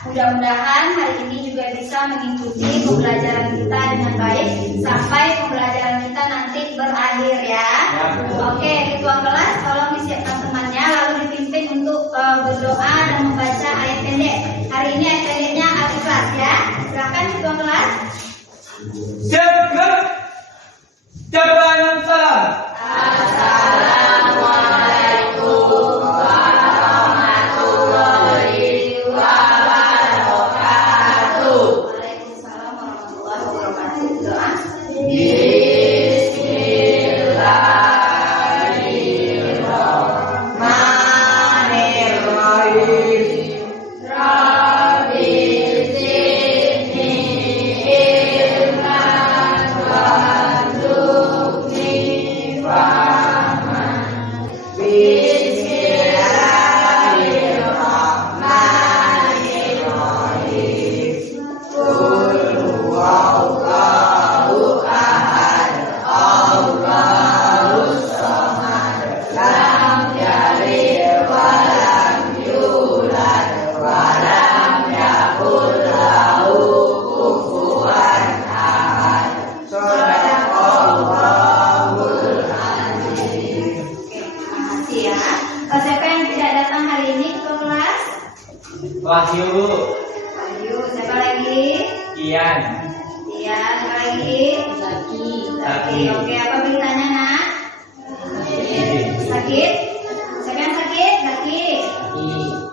Mudah-mudahan hari ini juga bisa mengikuti pembelajaran kita dengan baik sampai pembelajaran kita nanti berakhir ya. Oke, ketua kelas tolong disiapkan temannya lalu dipimpin untuk berdoa dan membaca ayat pendek. Hari ini ayat pendeknya Al-Ikhlas ya. Silakan ketua kelas. Siap, gerak. Jawaban salam. Assalamualaikum warahmatullahi wabarakatuh. Waalaikumsalam warahmatullahi wabarakatuh. Doa. Bismillahirrahmanirrahim. Rabbi zidni ilman warzuqni fahman. Bismillahirrahmanirrahim. Qul huwallahu ahad, Allahus samad, lam yalid wa lam yulad wa lam yakul lahu kufuwan ahad. Shadaqallahul azim. Oke, makasih ya. Siapa yang tidak datang hari ini ke kelas? Wahyu. Ayo, siapa lagi? Kian. Iya, siapa lagi? Zaki. Oke, apa beritanya nak? Sakit? Siapa yang sakit? Zaki.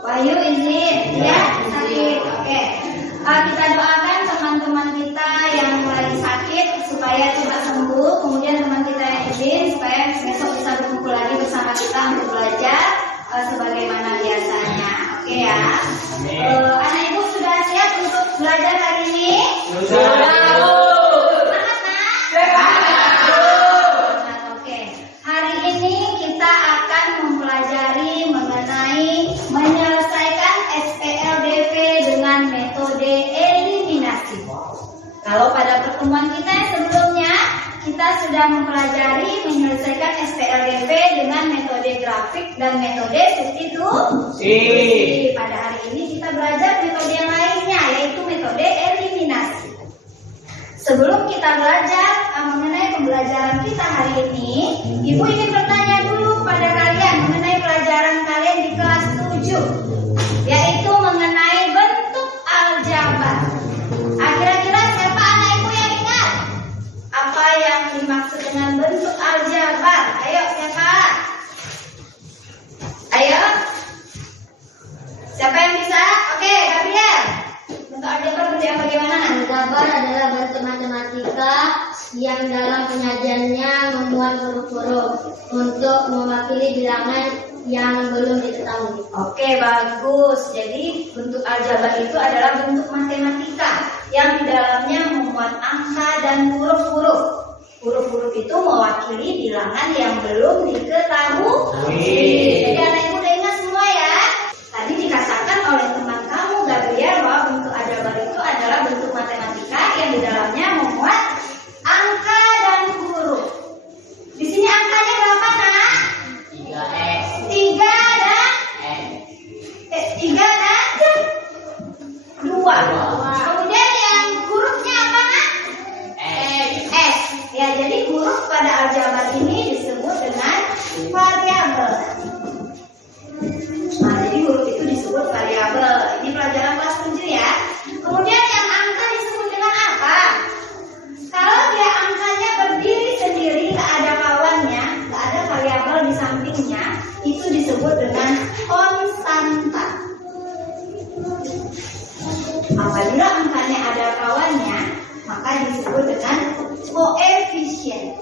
Wahyu izin. Ya, sakit. Oke. Kita doakan teman-teman kita yang lagi sakit supaya cepat sembuh. Kemudian teman kita yang izin supaya besok bisa berkumpul lagi bersama kita untuk belajar sebagaimana biasanya. Oke ya. Anak ibu sudah siap untuk belajar hari ini? Semangat, nak? Oke. Hari ini kita akan mempelajari mengenai menyelesaikan SPLDV dengan metode eliminasi. Kalau pada pertemuan kita yang sebelumnya kita sudah mempelajari menyelesaikan SPLDV dengan metode grafik dan metode substitusi. Pada hari ini kita belajar metode yang lainnya yaitu metode eliminasi. Sebelum kita belajar mengenai pembelajaran kita hari ini, Ibu ingin bertanya dulu pada kalian mengenai pelajaran kalian di kelas 7, yaitu mengenai bentuk aljabar. Kira-kira siapa anak ibu yang ingat apa yang dimaksud dengan bentuk aljabar? Ayo siapa? Ayo. Siapa yang bisa? Oke, Gabriel. Bentuk aljabar bentuk yang bagaimana? Aljabar adalah bentuk matematika yang dalam penyajiannya memuat huruf-huruf untuk mewakili bilangan yang belum diketahui. Oke, bagus. Jadi bentuk aljabar itu adalah bentuk matematika yang di dalamnya memuat angka dan huruf-huruf. Huruf-huruf itu mewakili bilangan yang belum diketahui. Jadi anak ibu udah ingat semua ya. Tadi dikatakan oleh teman kamu Gabriel bahwa bentuk aljabar itu adalah bentuk matematika yang di dalamnya memuat angka dan huruf. Di sini angkanya berapa nak? 3 dan 2. Kemudian yang hurufnya apa nak? S. Ya, jadi huruf pada aljabar ini disebut dengan variabel. Nah, jadi huruf itu disebut variabel. Ini pelajaran kelas 7 ya. Kemudian yang angka disebut dengan apa? Kalau dia angkanya berdiri sendiri, nggak ada kawannya, nggak ada variabel di sampingnya, itu disebut dengan konstanta. Apabila angkanya ada kawannya, maka disebut dengan koefisien.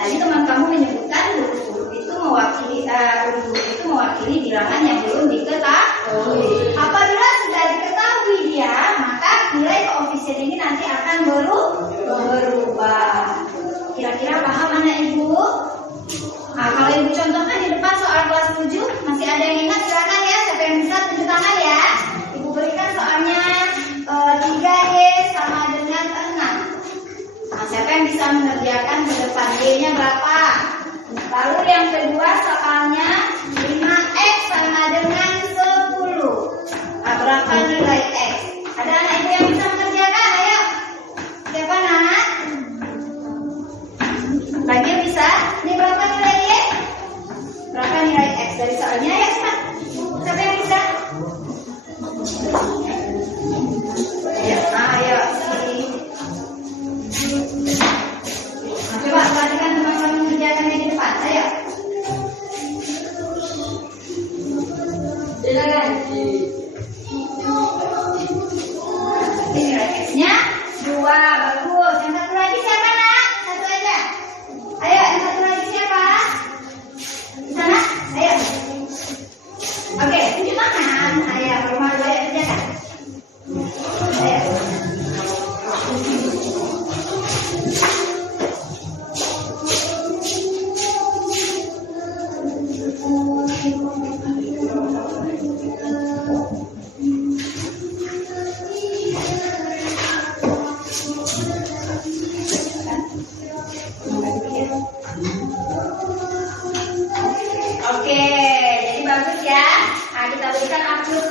Tadi teman kamu menyebutkan huruf-huruf itu mewakili bilangan yang belum diketahui. Apabila sudah diketahui dia, maka nilai koefisien ini nanti akan berubah. Kira-kira paham anak ibu? Nah, kalau ibu contohkan di depan soal kelas 7, masih ada yang ingat? Silakan ya, siapa yang bisa tunjuk tangan ya. Ibu berikan soalnya 3Y sama dengan 6.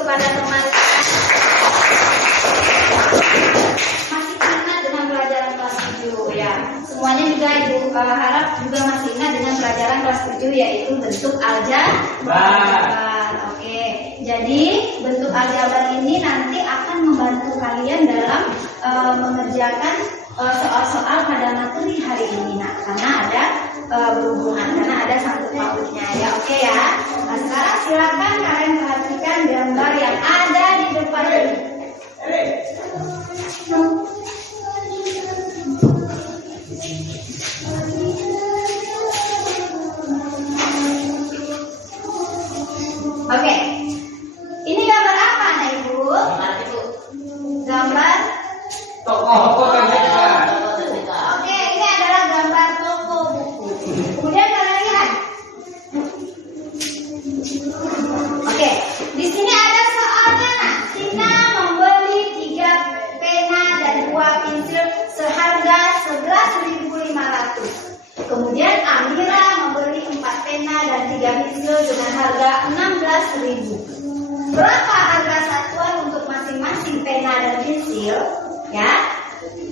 kepada teman masih ingat dengan pelajaran kelas 7 ya. Semuanya juga Ibu harap juga masih ingat dengan pelajaran kelas 7 yaitu bentuk aljabar. Oke. Jadi bentuk aljabar ini nanti akan membantu kalian dalam mengerjakan soal-soal pada materi hari ini. Nah, karena ada berhubungan, karena ada sangkut pautnya ya. Oke ya. Nah, sekarang silakan kalian perhatikan gambar yang ada di depan ini. Oke. Ini gambar apa, Anak Ibu? Gambar Tokoh terdekat. Oke, ini adalah gambar toko buku. Kemudian kalian lihat. Oke, di sini ada soalnya. Nah, Tina membeli 3 pena dan 2 pensil seharga 11.500. Kemudian Amira membeli 4 pena dan 3 pensil dengan harga 16.000. Berapa harga satuan untuk masing-masing pena dan pensil? Ya,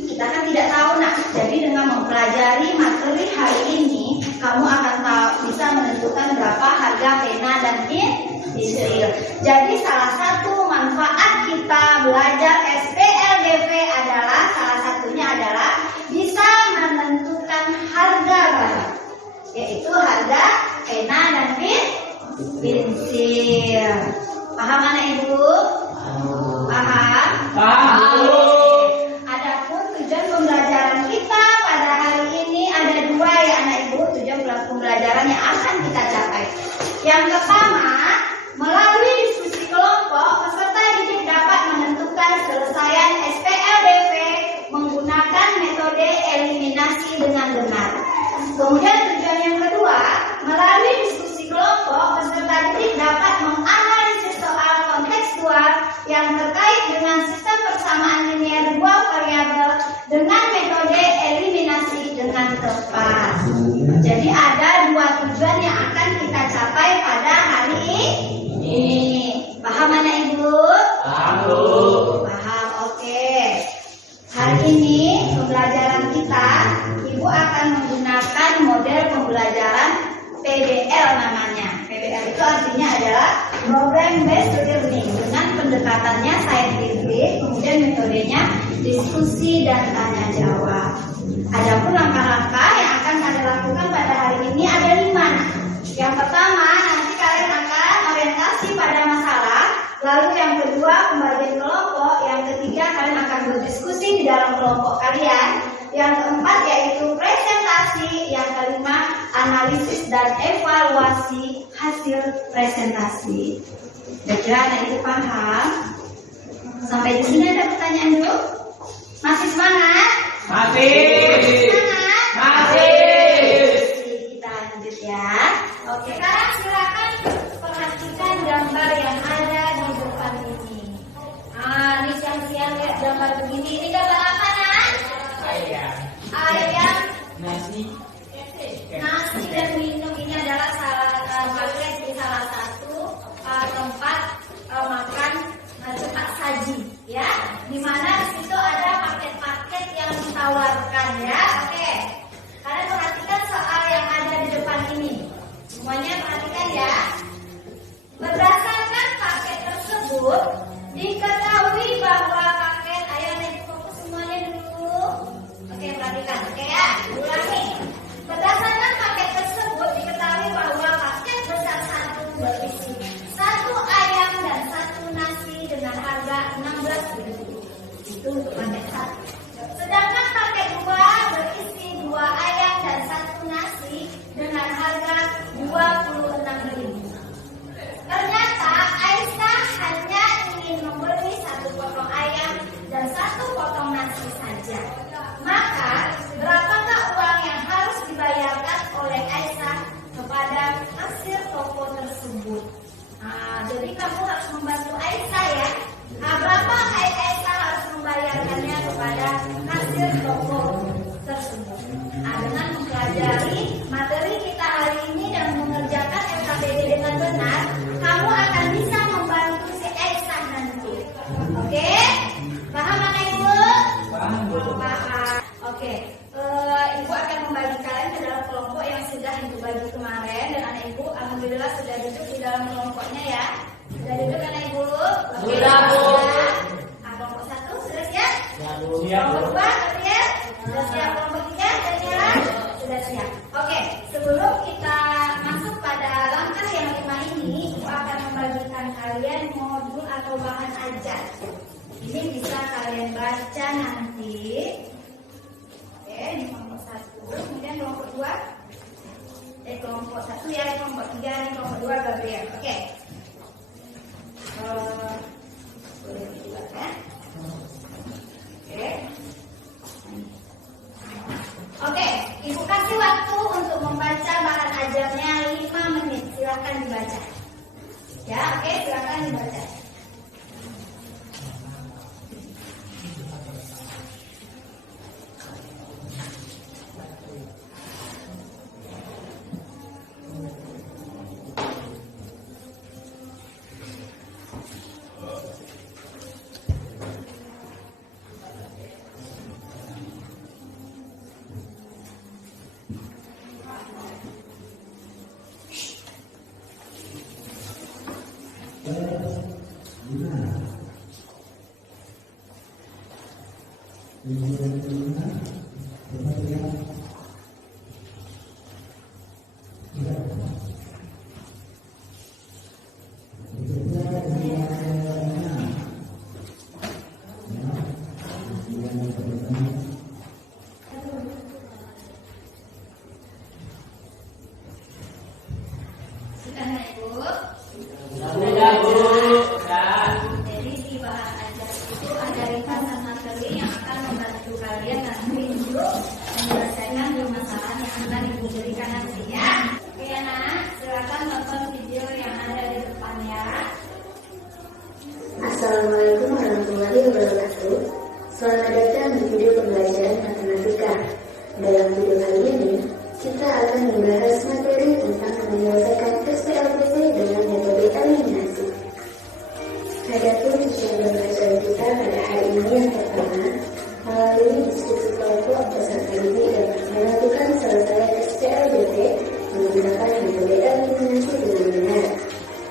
kita kan tidak tahu. Nah, jadi dengan mempelajari materi hari ini, kamu akan bisa menentukan berapa harga pena dan pensil. Jadi salah satu manfaat kita belajar SPLDV adalah salah satunya adalah bisa menentukan harga barang, yaitu harga pena dan pensil. Paham Anak Ibu? Paham? Paham. Adapun tujuan pembelajaran kita pada hari ini ada 2 ya Anak Ibu, tujuan pembelajaran yang akan kita capai. Yang pertama, melalui diskusi kelompok, peserta didik dapat menentukan selesaian SPLDV menggunakan metode eliminasi dengan benar. Kemudian tujuan yang kedua, melalui diskusi kelompok, peserta didik dapat menganalisis soal kontekstual yang terkait dengan sistem persamaan linear 2 variabel dengan metode eliminasi dengan tepat. Jadi ada 2 tujuan yang akan kita capai pada hari ini. Paham Anak Ibu? Paham, Bu. Paham, oke. Hari ini pembelajaran kita, Ibu akan menggunakan model pembelajaran PBL namanya. PBL itu artinya adalah Program Based Learning dengan pendekatannya saintifik, kemudian metodenya diskusi dan tanya jawab. Adapun langkah-langkah yang akan kalian lakukan pada hari ini ada 5. Yang pertama, nanti kalian akan orientasi pada masalah. Lalu yang kedua, pembagian kelompok. Yang ketiga, kalian akan berdiskusi di dalam kelompok kalian. Yang keempat yaitu presentasi. Yang kelima, analisis dan evaluasi hasil presentasi. Kira-kira Anak Ibu paham? Sampai di sini ada pertanyaan dulu? Masih semangat? Masih. Semangat? Masih. Kita lanjut ya. Oke, sekarang silakan perhatikan gambar yang ada di depan ini. Ini siang-siang lihat gambar begini. Ini gambar apa, Nak? Ayam. Nasi dan minum. Ini adalah paket di salah satu tempat makan cepat saji, ya. Di mana di situ ada paket-paket yang ditawarkan, ya. Oke. Kalian perhatikan soal yang ada di depan ini. Semuanya perhatikan ya. Berdasarkan paket tersebut, diketahui bahwa paket, ayo naik fokus semuanya dulu. Oke, perhatikan. Oke ya, ulangi. Berdasarkan paket tersebut, diketahui bahwa paket besar 1 berisi 1 ayam dan 1 nasi dengan harga 16.000. Itu untuk paket 1. Sedangkan paket 2 berisi 2 ayam dan 1 nasi dengan harga 26.000. Ternyata Aisyah hanya ingin membeli 1 potong ayam dan 1 potong nasi saja. Maka berapakah uang yang harus dibayarkan oleh Aisyah kepada kasir toko tersebut? Jadi kamu harus membantu Aisyah ya. Berapa Aisyah harus membayarkannya kepada kasir toko tersebut? Dengan mempelajari materi kita hari ini dan mengerjakan SKPD dengan benar, kamu akan bisa membantu si Aisyah Ibu bagi kemarin dan anak Ibu alhamdulillah sudah duduk di dalam kelompoknya ya. Sudah duduk anak Ibu? Sudah, Bu. Kelompok 1 sudah siap? Siap, Bu. Kelompok 2 ya? Sudah siap? Kelompok 3 sudah siap? Sudah siap. Oke, sebelum kita masuk pada langkah yang 5 ini, Ibu akan membagikan kalian modul atau bahan ajar. Ini bisa kalian baca nanti. Oke, ini kelompok 1, kemudian kelompok 2. Kelompok 1 ya, kelompok 3, ini kelompok 2 Gabriel. Oke. Boleh dibuatkan. Oke. Oke, Ibu kasih waktu untuk membaca bahan ajarnya 5 menit. Silakan dibaca. Ya, oke, silakan dibaca. Sudah Ibu? Sudah, Bu. Sudah. Jadi di bahan ajar itu ada ringkasan materi yang akan membantu kalian nanti untuk menyelesaikan permasalahan yang akan Ibu berikan nanti ya. Oke ya nak, silakan tonton video yang ada di depan ya. Assalamualaikum warahmatullahi wabarakatuh. Selamat datang di video pembelajaran matematika. Dalam video kali ini, kita akan membahas materi tentang menyelesaikan SPLPC dengan metode eliminasi. Adapun tujuan pembelajaran kita pada hari ini yang pertama, melalui diskusi kelompok beserta didik dapat melakukan selesai SPLPC menggunakan metode eliminasi dengan benar.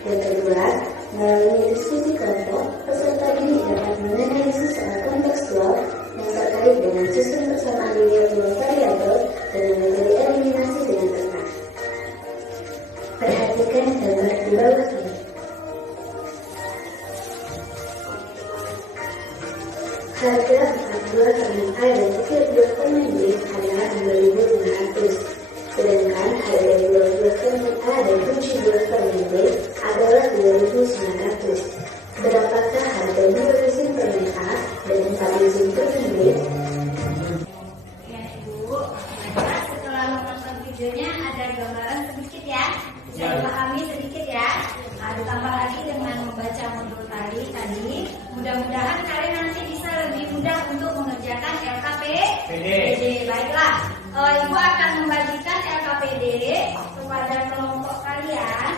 Yang kedua, melalui diskusi kelompok, peserta didik dapat menganalisis secara kontekstual yang terkait dengan susun persamaan linear dua variabel dengan metode eliminasi dengan tepat. Perhatikan gambar di bawah ini. Harga 42 permen A dan 32 permen B adalah 2.500. Sedangkan harga 22 permen A dan 72 permen B adalah 2.900. Berapakah harga 2 lusin permen A dan 4 lusin permen B? Ya Ibu, nah, setelah menonton videonya ada gambaran sedikit ya. Bisa dipahami sedikit ya. Nah, ditambah lagi dengan membaca modul tadi. Mudah-mudahan kalian nanti bisa lebih mudah untuk mengerjakan LKPD. Baiklah, Ibu akan membagikan LKPD kepada kelompok kalian.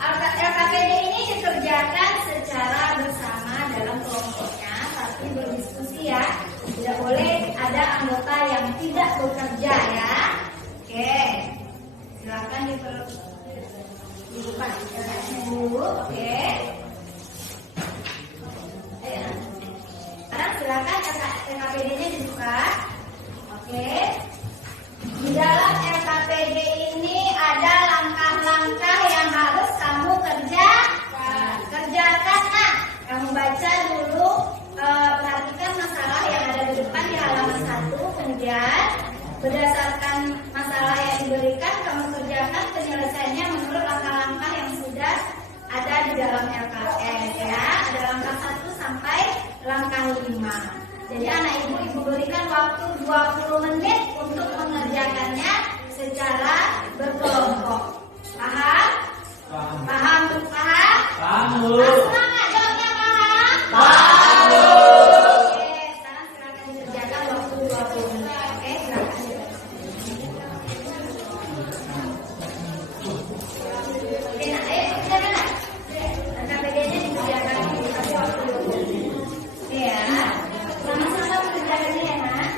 LKPD ini dikerjakan secara bersama dalam kelompoknya, tapi berdiskusi ya. Tidak boleh ada anggota yang tidak bekerja ya. Oke, silakan dibuka dulu. Oke. Sekarang silakan LKPD-nya dibuka. Oke. Di dalam LKPD ini ada langkah-langkah yang harus kamu kerjakan. Nah, kamu baca dulu, perhatikan masalah yang ada di depan di halaman 1, kemudian berdasarkan masalah yang diberikan kamu kerjakan penyelesaiannya menurut langkah-langkah yang sudah ada di dalam LKS ya. Ada langkah 1 sampai langkah 5. Jadi anak ibu berikan waktu 20 menit untuk mengerjakannya secara berkelompok. Paham? Paham? Paham, Bu. Semangat jawabnya paham? Paham, Bu. Oke, sekarang silakan dikerjakan waktu 20 menit. Oke, silakan. Oke, nah, ayo kerjakan lah. LKPD-nya dikerjakan tapi waktu 20 menit. Ya, sama-sama mengerjakannya ya, Nak.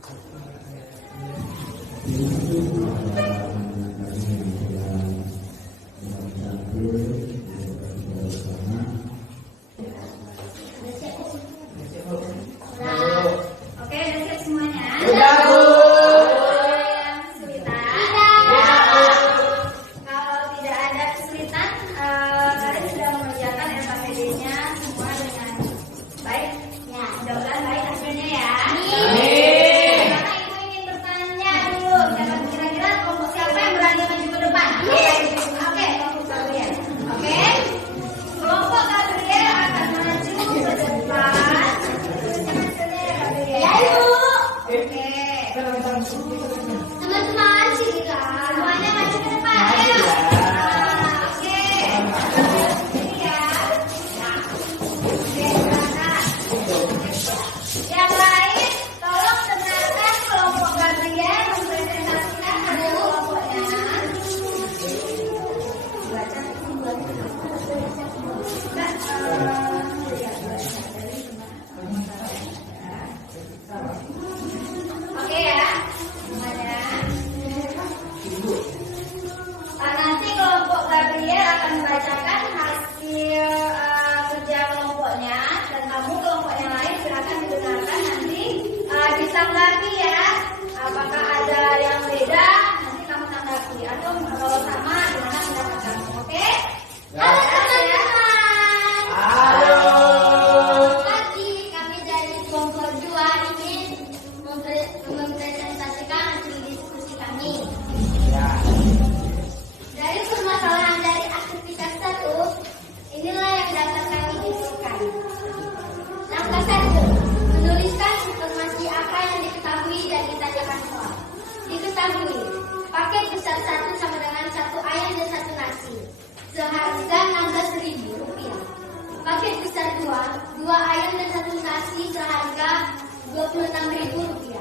Oke, udah siap semuanya? Sudah, Bu. Yang kesulitan? Kalau tidak ada kesulitan, kalian sudah mengerjakan LKPD-nya semua dengan baik. Ya, mudah-mudahan baik hasilnya ya. Amin. Karena ibu ingin bertanya dulu, kira-kira kelompok siapa yang berani maju ke depan? Oke, kelompok kalian. Oke, kelompok kalian akan maju ke depan. Ya, Ibu. Oke. Teman-teman sini kan. Semuanya maju ke depan. Ayo. Oke. Ini ya. Oke, silakan. Yang lain, tolong dengarkan kelompok Gabriel mempresentasikan pada kelompoknya. Oke ya, semuanya. Nanti kelompok Gabriel akan membacakan hasil kerja kelompoknya dan kamu kelompok yang lain silakan mendengarkan nanti ditanggapi ya. Apakah ada yang beda? Nanti kamu tanggapi atau kalau sama gimana pendapat kamu? Oke? Halo teman-teman. Halo. Tadi kami dari kelompok 2 ingin mempresentasikan hasil diskusi kami. Ya. Dari permasalahan dari aktivitas 1, inilah yang dapat kami simpulkan. Langkah 1, menuliskan informasi apa yang diketahui dan ditanyakan soal. Diketahui, paket besar 1 sama dengan 1 ayam dan 1 nasi, seharga Rp16.000. Paket besar 2 ayam dan 1 nasi seharga Rp26.000.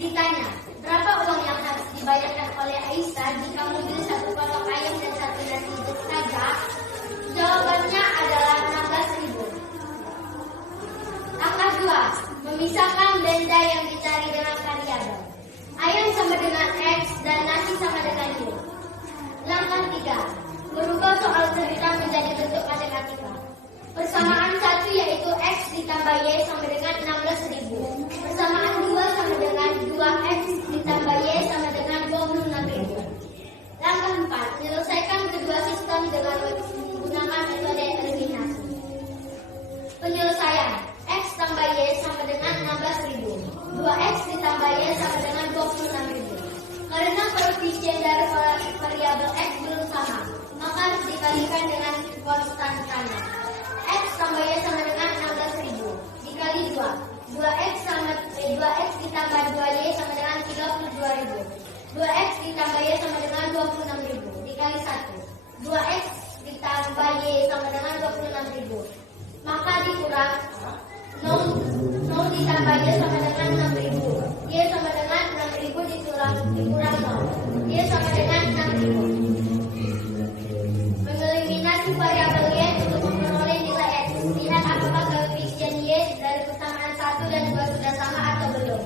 Ditanya, berapa uang yang harus dibayarkan oleh Aisyah jika mobil 1 potong ayam dan 1 nasi saja? Jawabannya adalah Rp16.000. Langkah 2, memisahkan benda yang dicari dengan variabel. Ayam sama dengan X dan nasi sama dengan Y. Langkah 3, merubah soal cerita menjadi bentuk matematika. Persamaan 1 yaitu X ditambah Y sama dengan 16.000. Persamaan 2 sama dengan 2X ditambah Y sama dengan 26.000. Langkah 4, menyelesaikan kedua sistem dengan menggunakan metode eliminasi. Penyelesaian, X tambah Y sama dengan 16.000. 2X ditambah Y sama dengan 26.000. Karena koefisien dari variabel X belum sama, maka harus dikalikan dengan konstantanya. X tambah Y sama dengan 16.000 dikali 2. 2X ditambah 2Y sama dengan 32.000. 2X ditambah Y sama dengan 26.000 dikali 1. 2X ditambah Y sama dengan 26.000. Maka dikurang 0 ditambah Y sama dengan 6.000. Y sama dengan 6.000 dikurang 0. Y sama dengan 6.000. Mengeliminasi variabel Y untuk memperoleh nilai X. Lihat apakah koefisien Y dari persamaan 1 dan 2 sudah sama atau belum.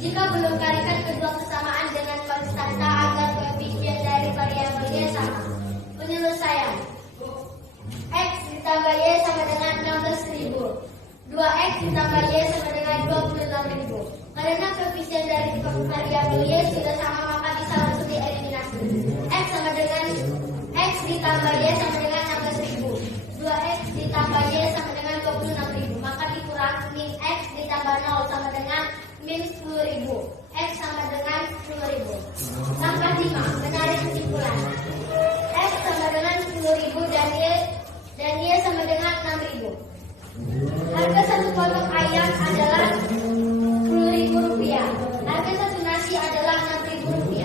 Jika belum, kalikan kedua persamaan dengan konstanta agar koefisien dari variabel Y sama. Penyelesaian, X ditambah Y sama dengan 16.000. 2X ditambah Y sama dengan 26.000. Karena koefisien dari variabel Y sudah sama, maka bisa langsung dieliminasi. X sama dengan X ditambah Y sama dengan 16.000. 2X ditambah Y sama dengan 26.000. Maka dikurang min X ditambah 0 sama dengan min 10.000. X sama dengan 10.000. Langkah 5, menarik kesimpulan. X sama dengan 10.000 dan Y sama dengan 6.000. Harga 1 potong ayam adalah Rp10.000. Harga 1 nasi adalah Rp6.000.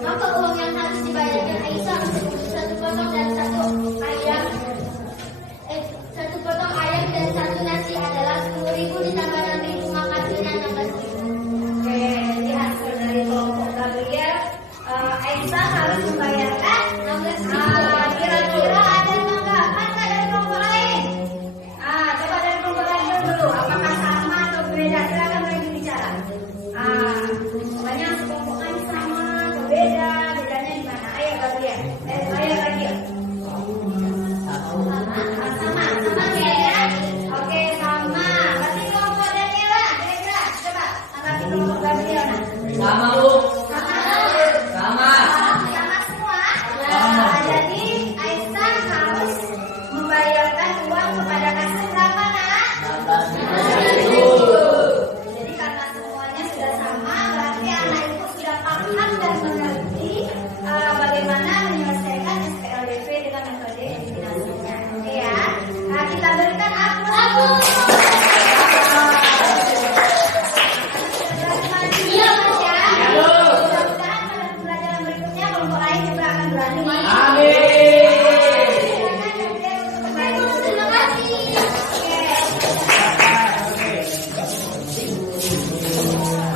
Maka uang yang harus dibayarkan Aisyah untuk 1 potong dan 1 ayam 1 potong ayam dan 1 nasi adalah Rp10.000 ditambah 6.000, maka hasilnya 16.000. Oke, jadi hasil dari kelompok Gabriel, Aisyah harus membayarkan 16.000. Kira-kira ada tanggapan dari kelompok lain? Coba dari kelompok lain dulu. Apakah sama atau beda? Gabriel? Ayah Gabriel. Sama ya. Oke, sama. Berarti kelompok Daniela, kira-kira coba angkatin kelompok Gabriel. Sama Bu. Sama semua. Nah, jadi Aisyah harus membayarkan uang kepada kasir berapa, Nak? 16.000. Jadi karena semuanya sudah sama, berarti anak itu sudah paham dan mengerti bagaimana menyelesaikan SPLDP dengan metode eliminasinya. Oke ya. Nah, kita berikan aplaus. Iya, Mas ya. Mudah-mudahan pada pembelajaran berikutnya kelompok lain juga akan berani. Terima kasih.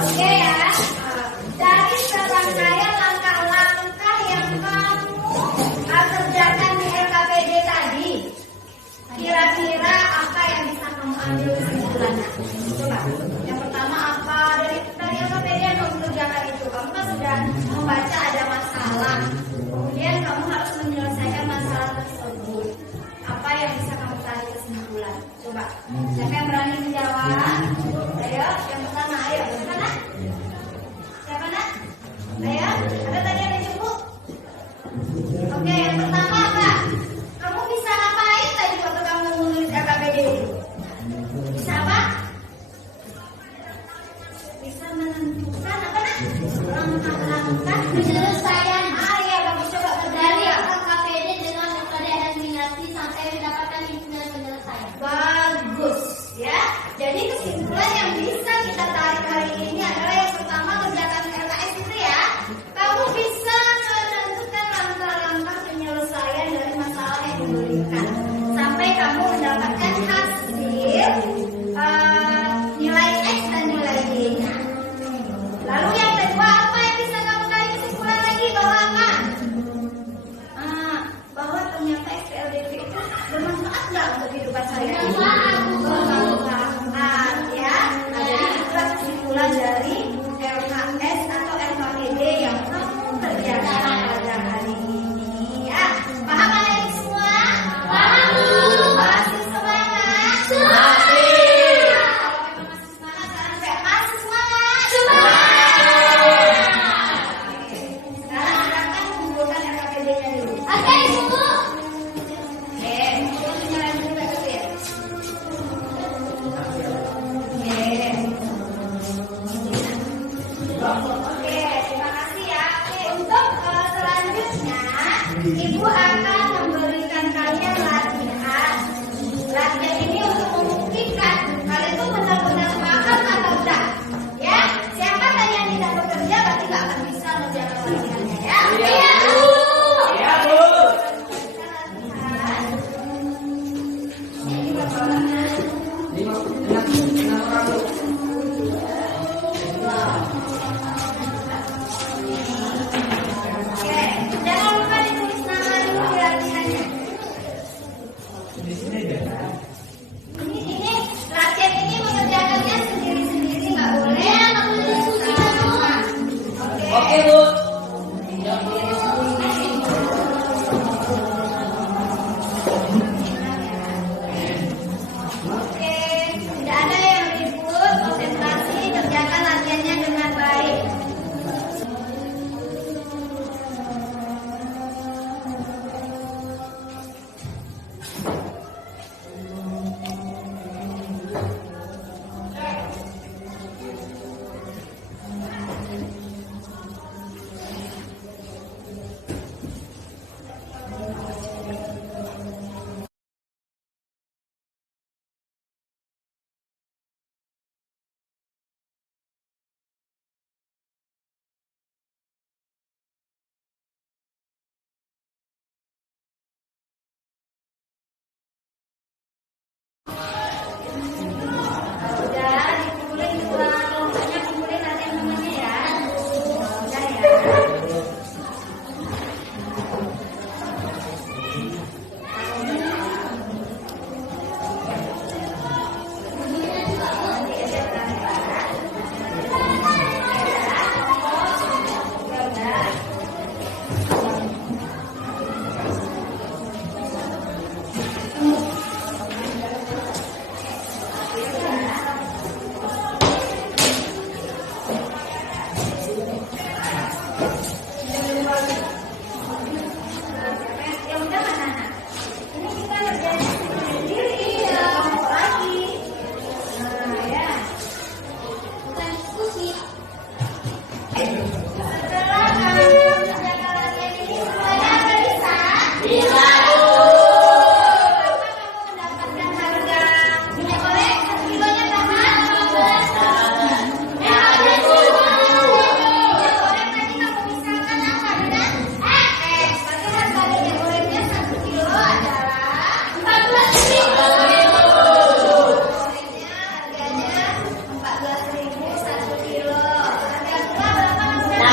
Oke ya. Dari serangkaian langkah-langkah yang kamu kerjakan di LKPD tadi, kira-kira apa yang bisa kamu ambil kesimpulannya? Coba. Yang pertama apa dari LKPD yang kamu kerjakan itu? Kamu kan sudah membaca ada masalah, kemudian kamu harus menyelesaikan masalah tersebut. Apa yang bisa kamu tarik kesimpulan? Coba. Siapa yang berani menjawab? Ayo, yang pertama, ayo. Siapa nak? Siapa nak? Ayo, ada tadi ada cukup? Oke, yang pertama apa? Kamu bisa ngapain tadi waktu kamu menulis LKPD itu? Bisa apa? Bisa menentukan apa nak? Langkah-langkah penyelesaian. Iya, bagus, coba Dari berdiri. LKPD dengan metode eliminasi sampai mendapatkan himpunan penyelesaian. Bagus ya. Jadi kesimpulan yang bisa kita tarik hari ini adalah yang pertama kerjakan LKS itu ya. Kamu bisa menentukan langkah-langkah penyelesaian dari masalah yang diberikan sampai kamu mendapatkan hasil nilai X dan nilai Y-nya. Lalu yang kedua apa yang bisa kamu tarik kesimpulan lagi bahwa apa? Bahwa ternyata SPLDP itu bermanfaat nggak untuk kehidupan saya? Bermanfaat ya. Nah, jadi itulah kesimpulan dari LKS atau LKPD yang kamu kerjakan pada hari ini ya. Paham anak semua? Paham Bu. Masih semangat? Kalau memang masih semangat, sekarang kayak masih semangat? Sekarang silakan kumpulkan LKPD-nya dulu. Oke, Ibu. Nyalain dulu nggak tuh ya? Oke, terima kasih ya. Oke, untuk selanjutnya Ibu akan memberikan kalian latihan. Latihan ini untuk membuktikan kalian itu benar-benar paham atau tidak. Ya, siapa tadi yang tidak bekerja berarti nggak akan bisa menjalankan latihannya ya. Iya, Bu. Iya, Bu. Ini berapa orang? 6 orang Bu. Oke, jangan lupa ditulis nama dulu di latihannya. Di sini ada. Ini latihan ini mengerjakannya sendiri-sendiri nggak boleh. Oke. Oke Bu. Oke, tidak ada yang ribut, konsentrasi, kerjakan latihannya dengan baik. Setelah kalian mengerjakan latihan ini semuanya apa bisa? Bisa. Maka kamu mendapatkan harga minyak goreng 1 kilonya berapa? 15. Minyak goreng tadi kamu misalkan apa dengan X. Berarti harga minyak gorengnya 1 kilo adalah 14.000. Gorengnya harganya 14.000 1 kilo. Harga gula berapa?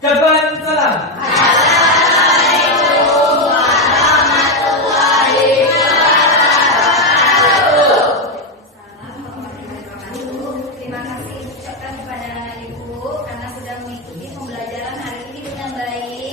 Jaban salam. Terima kasih ucapkan kepada Ibu karena sudah mengikuti pembelajaran hari ini dengan baik.